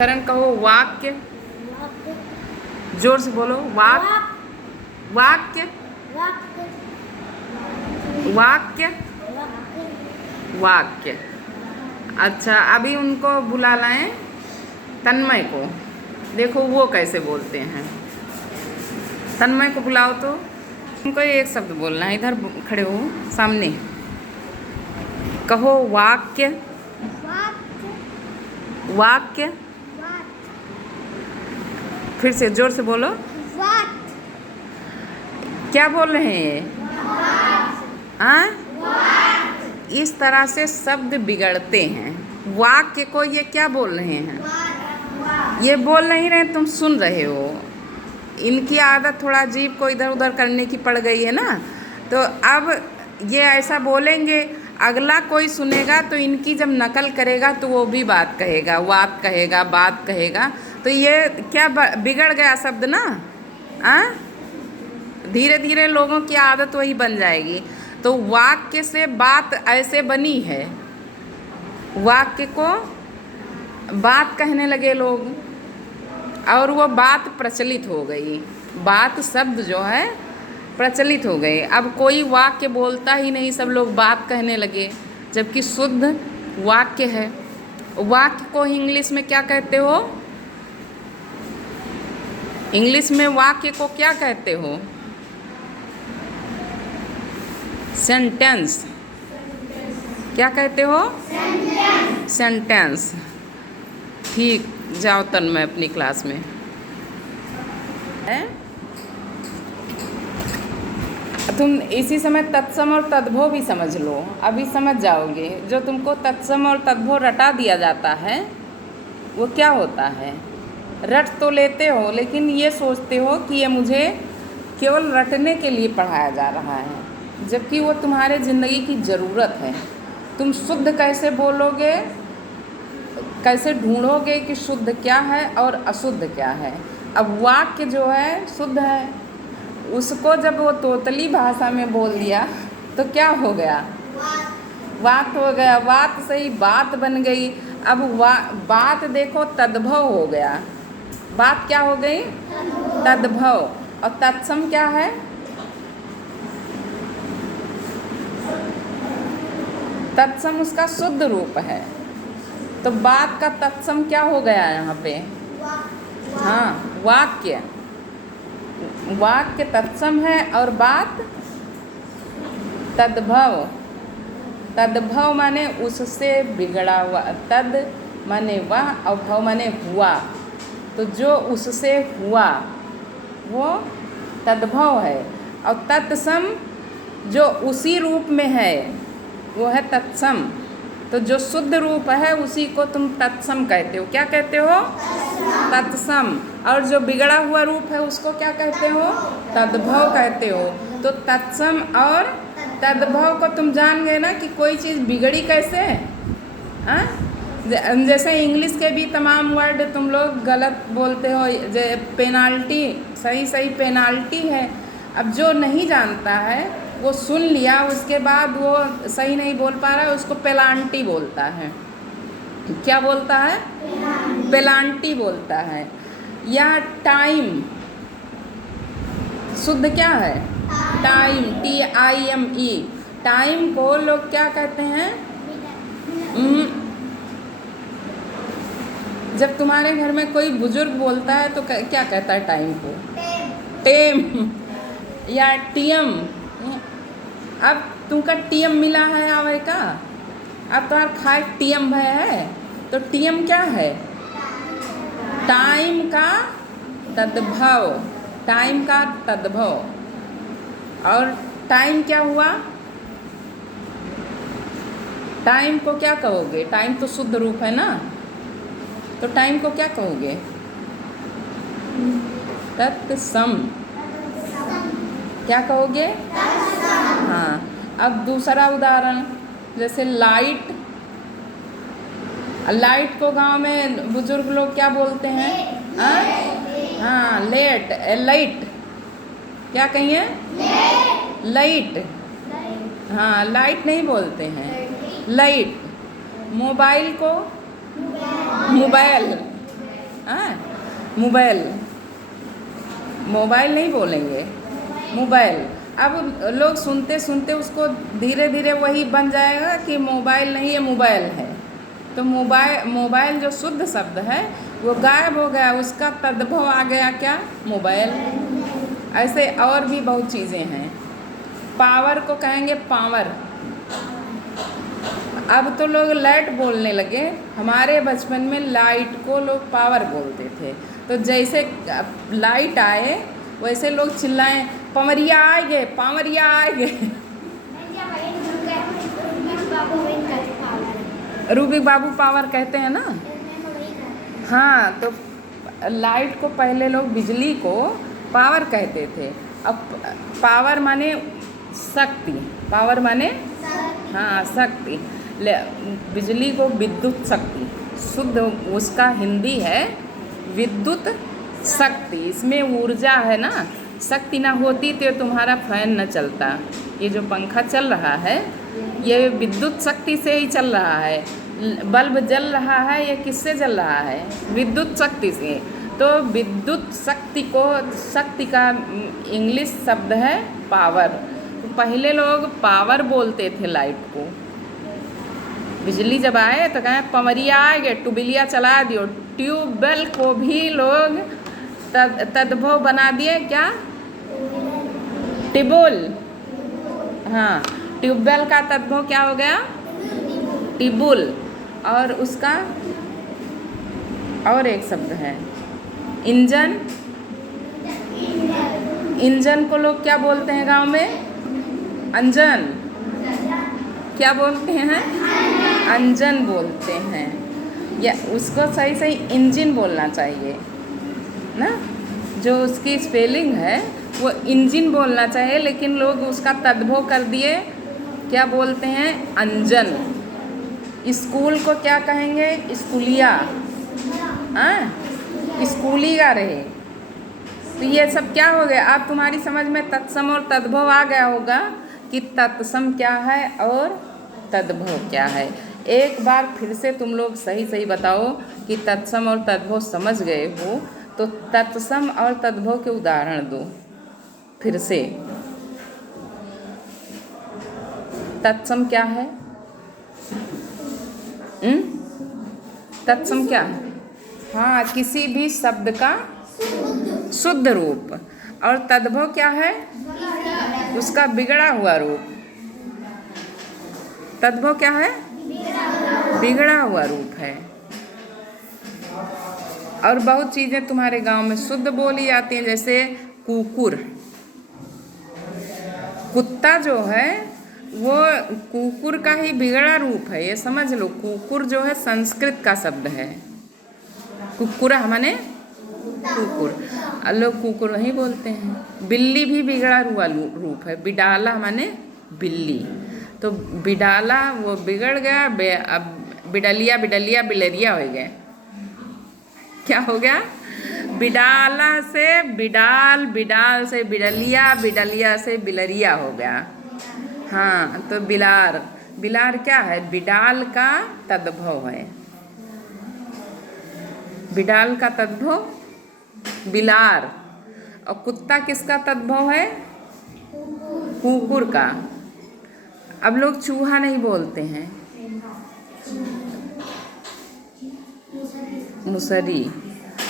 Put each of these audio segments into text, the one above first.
करण कहो वाक्य। जोर से बोलो वाक्य वाक्य वाक्य। अच्छा, अभी उनको बुला लाएं तन्मय को। देखो वो कैसे बोलते हैं। तन्मय को बुलाओ तो उनको एक शब्द बोलना है। इधर खड़े हो सामने, कहो वाक्य वाक्य। फिर से जोर से बोलो। क्या बोल रहे हैं? इस तरह से शब्द बिगड़ते हैं। वाक्य को ये क्या बोल रहे हैं? ये बोल नहीं रहे, तुम सुन रहे हो। इनकी आदत थोड़ा जीभ को इधर उधर करने की पड़ गई है ना, तो अब ये ऐसा बोलेंगे, अगला कोई सुनेगा तो इनकी जब नकल करेगा तो वो भी बात कहेगा, बात कहेगा, बात कहेगा। तो ये क्या बिगड़ गया शब्द ना। धीरे धीरे लोगों की आदत वही बन जाएगी। तो वाक्य से बात ऐसे बनी है, वाक्य को बात कहने लगे लोग और वो बात प्रचलित हो गई। बात शब्द जो है प्रचलित हो गए। अब कोई वाक्य बोलता ही नहीं, सब लोग बात कहने लगे, जबकि शुद्ध वाक्य है। वाक्य को इंग्लिश में क्या कहते हो? इंग्लिश में वाक्य को क्या कहते हो? सेंटेंस। क्या कहते हो? सेंटेंस। ठीक, जाओ तन्मय अपनी क्लास में। तुम इसी समय तत्सम और तद्भव भी समझ लो, अभी समझ जाओगे। जो तुमको तत्सम और तद्भव रटा दिया जाता है वो क्या होता है? रट तो लेते हो, लेकिन ये सोचते हो कि ये मुझे केवल रटने के लिए पढ़ाया जा रहा है, जबकि वो तुम्हारे ज़िंदगी की ज़रूरत है। तुम शुद्ध कैसे बोलोगे, कैसे ढूंढोगे कि शुद्ध क्या है और अशुद्ध क्या है? अब वाक्य जो है शुद्ध है, उसको जब वो तोतली भाषा में बोल दिया तो क्या हो गया? बात हो गया। बात सही बात बन गई। अब बात देखो तद्भव हो गया। बात क्या हो गई? तद्भव। और तत्सम क्या है? तत्सम उसका शुद्ध रूप है। तो बात का तत्सम क्या हो गया यहाँ पे? हाँ, वाक्य। वाक्य तत्सम है और बात तद्भव। तद्भव माने उससे बिगड़ा हुआ। तद माने वह और भव माने हुआ। तो जो उससे हुआ वो तद्भव है, और तत्सम जो उसी रूप में है वो है तत्सम। तो जो शुद्ध रूप है उसी को तुम तत्सम कहते हो। क्या कहते हो? तत्सम। और जो बिगड़ा हुआ रूप है उसको क्या कहते हो? तद्भव कहते हो। तो तत्सम और तद्भव को तुम जान गए ना कि कोई चीज़ बिगड़ी कैसे। जैसे इंग्लिश के भी तमाम वर्ड तुम लोग गलत बोलते हो। पेनाल्टी, सही पेनाल्टी है। अब जो नहीं जानता है वो सुन लिया, उसके बाद वो सही नहीं बोल पा रहा है, उसको पेलांटी बोलता है। क्या बोलता है? पेलांटी बोलता है। या टाइम, शुद्ध क्या है? Time, TIME। टाइम को लोग क्या कहते हैं? जब तुम्हारे घर में कोई बुजुर्ग बोलता है तो क्या कहता है टाइम को? टेम या टीएम। अब तुमका टीएम मिला है आवे का, अब तुम्हारा खाए टीएम भय है। तो टीएम क्या है? टाइम का तद्भव। टाइम का तद्भव। और टाइम क्या हुआ? टाइम को क्या कहोगे? टाइम तो शुद्ध रूप है ना, तो टाइम को क्या कहोगे? तत्सम। क्या कहोगे? हाँ। अब दूसरा उदाहरण, जैसे लाइट। लाइट को गांव में बुजुर्ग लोग क्या बोलते हैं? हाँ, लेट, लाइट। क्या कहिए? लाइट। हाँ, लाइट नहीं बोलते हैं, लाइट। मोबाइल को मोबाइल। मोबाइल, मोबाइल नहीं बोलेंगे, मोबाइल। अब लोग सुनते सुनते उसको धीरे धीरे वही बन जाएगा कि मोबाइल नहीं है, मोबाइल है। तो मोबाइल जो शुद्ध शब्द है वो गायब हो गया, उसका तद्भव आ गया क्या, मोबाइल। ऐसे और भी बहुत चीज़ें हैं। पावर को कहेंगे पावर। अब तो लोग लाइट बोलने लगे, हमारे बचपन में लाइट को लोग पावर बोलते थे। तो जैसे लाइट आए वैसे लोग चिल्लाएं, पवरिया आएंगे, पावरिया आएंगे। रूबिक बाबू पावर कहते हैं ना। हाँ, तो लाइट को पहले लोग, बिजली को पावर कहते थे। अब पावर माने शक्ति, पावर माने हाँ शक्ति। बिजली को विद्युत शक्ति, शुद्ध उसका हिंदी है विद्युत शक्ति। इसमें ऊर्जा है ना, शक्ति ना होती तो तुम्हारा फैन न चलता। ये जो पंखा चल रहा है ये विद्युत शक्ति से ही चल रहा है। बल्ब जल रहा है, ये किससे जल रहा है, विद्युत शक्ति से। तो विद्युत शक्ति को, शक्ति का इंग्लिश शब्द है पावर। तो पहले लोग पावर बोलते थे लाइट को। बिजली जब आए तो कहें पवरिया आएंगे, ट्यूबवेलिया चला दियो। ट्यूबवेल को भी लोग तद्भव बना दिए क्या, टिबोल। हाँ, ट्यूबवेल का तद्भव क्या हो गया, टिबुल। और उसका और एक शब्द है इंजन। इंजन को लोग क्या बोलते हैं गांव में, अंजन। क्या बोलते हैं, अंजन बोलते हैं। या उसको सही सही इंजन बोलना चाहिए ना, जो उसकी स्पेलिंग है वो इंजन बोलना चाहिए, लेकिन लोग उसका तद्भव कर दिए, क्या बोलते हैं, अंजन। स्कूल को क्या कहेंगे, स्कूलिया। हाँ, स्कूलिया रहे। तो ये सब क्या हो गया, आप तुम्हारी समझ में तत्सम और तद्भव आ गया होगा कि तत्सम क्या है और तद्भव क्या है। एक बार फिर से तुम लोग सही सही बताओ कि तत्सम और तद्भव समझ गए हो तो तत्सम और तद्भव के उदाहरण दो फिर से। तत्सम क्या है, तत्सम क्या है, हाँ किसी भी शब्द का शुद्ध रूप। और तद्भव क्या है, उसका बिगड़ा हुआ रूप। तद्भव क्या है, बिगड़ा हुआ रूप है। और बहुत चीज़ें तुम्हारे गांव में शुद्ध बोली जाती हैं, जैसे कुकुर। कुत्ता जो है वो कुकुर का ही बिगड़ा रूप है, ये समझ लो। कुकुर जो है संस्कृत का शब्द है, कुकुरा माने कुकुर, लोग कुकुर नहीं बोलते हैं। बिल्ली भी बिगड़ा हुआ रूप है, बिडाला माने बिल्ली। तो बिडाला वो बिगड़ गया, अब बिडलिया बिडलिया बिलरिया हो गए। क्या हो गया, बिडाला से बिडाल, बिडाल से बिडलिया, बिडलिया से बिलरिया हो गया। हाँ, तो बिलार, बिलार क्या है, बिडाल का तद्भव है। बिडाल का तद्भव बिलार। और कुत्ता किसका तद्भव है, कुकुर का। अब लोग चूहा नहीं बोलते हैं, मुसरी।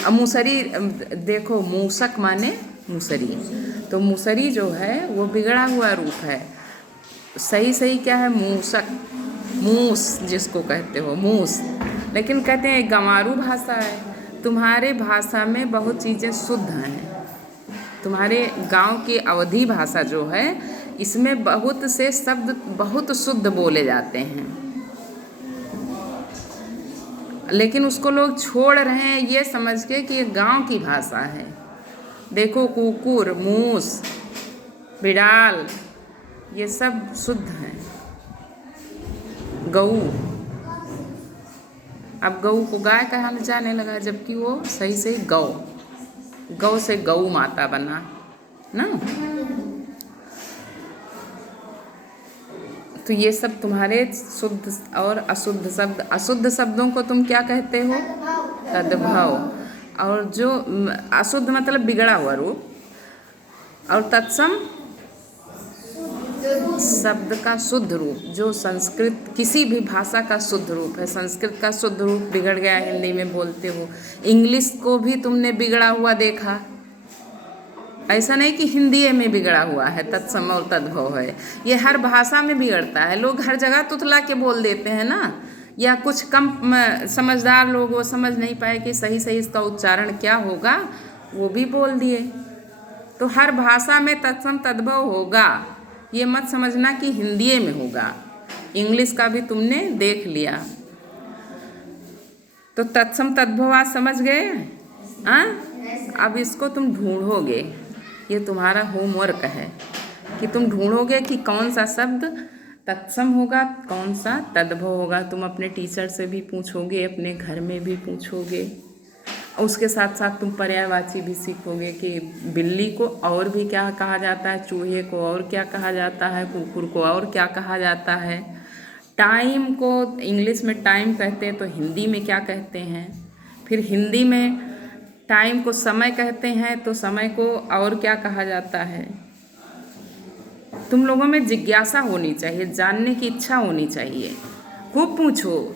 अब मुसरी देखो, मूसक माने मुसरी। तो मुसरी जो है वो बिगड़ा हुआ रूप है। सही सही क्या है, मूसक, मूस जिसको कहते हो, मूस। लेकिन कहते हैं गंवारू भाषा है। तुम्हारे भाषा में बहुत चीज़ें शुद्ध हैं। तुम्हारे गांव की अवधी भाषा जो है इसमें बहुत से शब्द बहुत शुद्ध बोले जाते हैं, लेकिन उसको लोग छोड़ रहे हैं ये समझ के कि ये गांव की भाषा है। देखो, कुकुर, मूस, बिडाल, ये सब शुद्ध हैं। गऊ, अब गऊ को गाय कहा जाने लगा, जबकि वो सही से गौ से गऊ माता बना ना। तो ये सब तुम्हारे शुद्ध और अशुद्ध शब्द। अशुद्ध शब्दों को तुम क्या कहते हो, तद्भव। और जो अशुद्ध मतलब बिगड़ा हुआ रूप, और तत्सम शब्द का शुद्ध रूप, जो संस्कृत किसी भी भाषा का शुद्ध रूप है। संस्कृत का शुद्ध रूप बिगड़ गया, हिंदी में बोलते हो। इंग्लिश को भी तुमने बिगड़ा हुआ देखा, ऐसा नहीं कि हिंदी में बिगड़ा हुआ है, तत्सम और तद्भव है। ये हर भाषा में बिगड़ता है। लोग हर जगह तुतला के बोल देते हैं ना, या कुछ कम समझदार लोग वो समझ नहीं पाए कि सही सही इसका उच्चारण क्या होगा, वो भी बोल दिए। तो हर भाषा में तत्सम तद्भव होगा, ये मत समझना कि हिंदी में होगा। इंग्लिश का भी तुमने देख लिया। तो तत्सम तद्भव आज समझ गए? हाँ, अब इसको तुम ढूंढोगे, ये तुम्हारा होमवर्क है कि तुम ढूंढोगे कि कौन सा शब्द तत्सम होगा, कौन सा तद्भव होगा। तुम अपने टीचर से भी पूछोगे, अपने घर में भी पूछोगे, उसके साथ साथ तुम पर्यायवाची भी सीखोगे कि बिल्ली को और भी क्या कहा जाता है, चूहे को और क्या कहा जाता है, कुकुर को और क्या कहा जाता है। टाइम को इंग्लिश में टाइम कहते हैं, तो हिंदी में क्या कहते हैं। फिर हिंदी में टाइम को समय कहते हैं, तो समय को और क्या कहा जाता है। तुम लोगों में जिज्ञासा होनी चाहिए, जानने की इच्छा होनी चाहिए, खूब पूछो।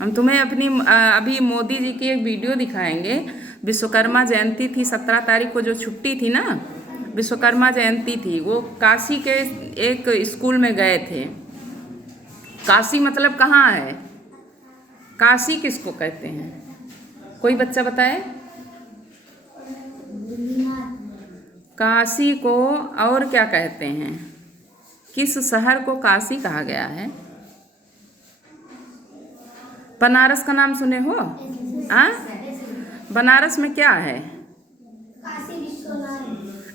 हम तुम्हें अपनी अभी मोदी जी की एक वीडियो दिखाएंगे। विश्वकर्मा जयंती थी 17 तारीख को, जो छुट्टी थी ना, विश्वकर्मा जयंती थी। वो काशी के एक स्कूल में गए थे। काशी मतलब कहाँ है? काशी किसको कहते हैं? कोई बच्चा बताए। काशी को और क्या कहते हैं? किस शहर को काशी कहा गया है? बनारस का नाम सुने हो? बनारस में क्या है?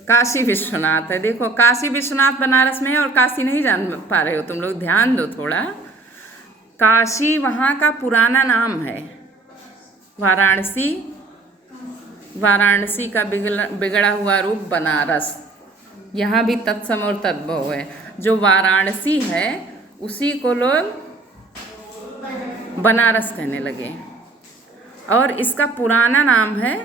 काशी विश्वनाथ है। देखो, काशी विश्वनाथ बनारस में है, और काशी नहीं जान पा रहे हो तुम लोग, ध्यान दो थोड़ा। काशी वहाँ का पुराना नाम है। वाराणसी, वाराणसी का बिगड़ा हुआ रूप बनारस। यहाँ भी तत्सम और तद्भव है। जो वाराणसी है उसी को लोग बनारस कहने लगे, और इसका पुराना नाम है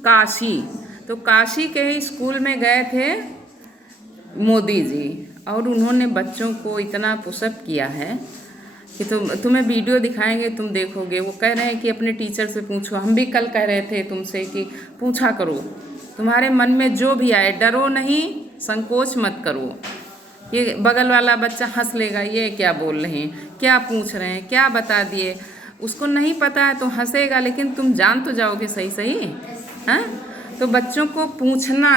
काशी। तो काशी के ही स्कूल में गए थे मोदी जी, और उन्होंने बच्चों को इतना पुशअप किया है कि तुम्हें वीडियो दिखाएंगे, तुम देखोगे। वो कह रहे हैं कि अपने टीचर से पूछो। हम भी कल कह रहे थे तुमसे कि पूछा करो, तुम्हारे मन में जो भी आए, डरो नहीं, संकोच मत करो। ये बगल वाला बच्चा हंस लेगा, ये क्या बोल रहे हैं, क्या पूछ रहे हैं, क्या बता दिए। उसको नहीं पता है तो हंसेगा, लेकिन तुम जान तो जाओगे सही सही। हाँ, तो बच्चों को पूछना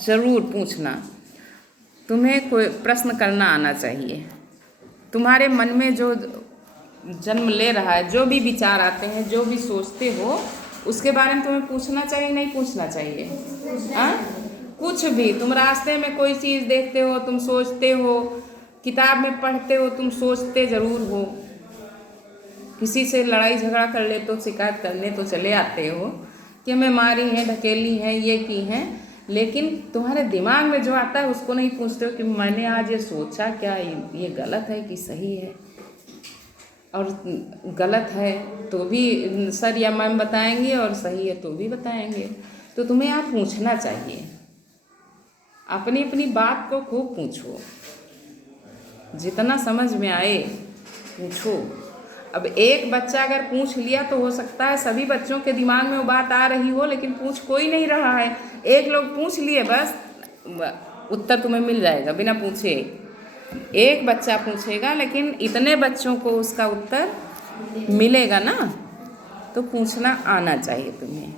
ज़रूर पूछना। तुम्हें कोई प्रश्न करना आना चाहिए। तुम्हारे मन में जो जन्म ले रहा है, जो भी विचार आते हैं, जो भी सोचते हो, उसके बारे में तुम्हें पूछना चाहिए, नहीं पूछना चाहिए? हाँ, कुछ भी तुम रास्ते में कोई चीज़ देखते हो, तुम सोचते हो, किताब में पढ़ते हो, तुम सोचते ज़रूर हो। किसी से लड़ाई झगड़ा कर ले तो शिकायत करने तो चले आते हो कि हमें मारी है, ढकेली है, ये की हैं, लेकिन तुम्हारे दिमाग में जो आता है उसको नहीं पूछते हो कि मैंने आज ये सोचा, क्या ये गलत है कि सही है। और गलत है तो भी सर या मैम बताएंगे, और सही है तो भी बताएंगे। तो तुम्हें यहाँ पूछना चाहिए, अपनी अपनी बात को खूब पूछो, जितना समझ में आए पूछो। अब एक बच्चा अगर पूछ लिया तो हो सकता है सभी बच्चों के दिमाग में वो बात आ रही हो, लेकिन पूछ कोई नहीं रहा है। एक लोग पूछ लिए, बस उत्तर तुम्हें मिल जाएगा बिना पूछे। एक बच्चा पूछेगा, लेकिन इतने बच्चों को उसका उत्तर मिलेगा ना। तो पूछना आना चाहिए तुम्हें।